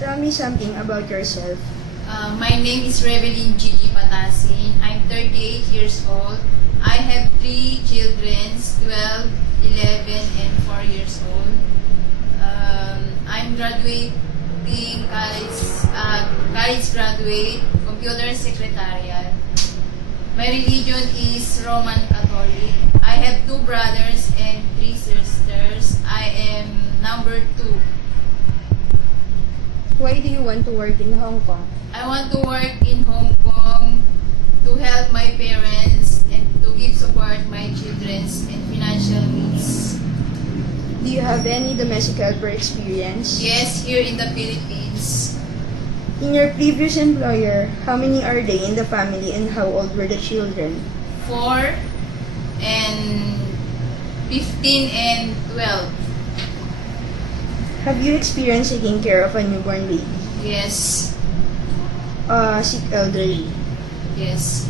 tell me something about yourself? My name is Revelyn Gigi Patasin. I'm 38 years old. I have 3 children, 12, 11, and 4 years old. I'm graduating college graduate, computer secretariat. My religion is Roman Catholic. I have 2 brothers and 3 sisters. I am number 2. Why do you want to work in Hong Kong? I want to work in Hong Kong to help my parents and to give support my children's and financial needs. Do you have any domestic helper experience? Yes, here in the Philippines. In your previous employer, how many are they in the family and how old were the children? 4 and 15 and 12. Have you experienced taking care of a newborn baby? Yes. Sick elderly. Yes.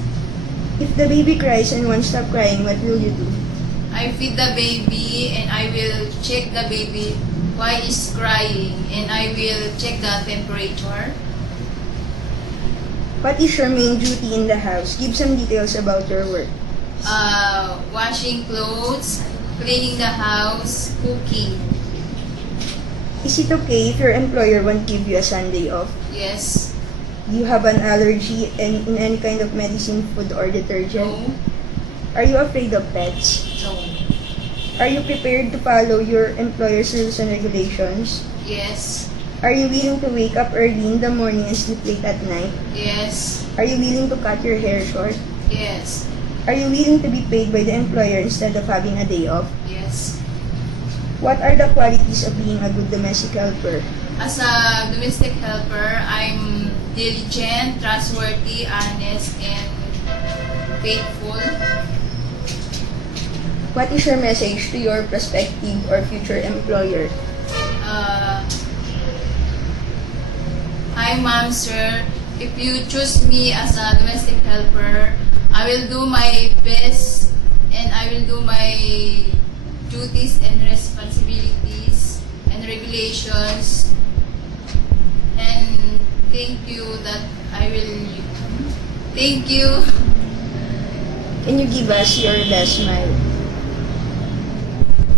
If the baby cries and won't stop crying, what will you do? I feed the baby and I will check the baby why is crying and I will check the temperature. What is your main duty in the house? Give some details about your work. Washing clothes, cleaning the house, cooking. Is it okay if your employer won't give you a Sunday off? Yes. Do you have an allergy in any kind of medicine, food, or detergent? No. Are you afraid of pets? No. Are you prepared to follow your employer's rules and regulations? Yes. Are you willing to wake up early in the morning and sleep late at night? Yes. Are you willing to cut your hair short? Yes. Are you willing to be paid by the employer instead of having a day off? Yes. What are the qualities of being a good domestic helper? As a domestic helper, I'm diligent, trustworthy, honest, and faithful. What is your message to your prospective or future employer? Hi, ma'am, sir. If you choose me as a domestic helper, I will do my best and I will do my duties and responsibilities and regulations. And thank you that I will. Thank you. Can you give us your best smile?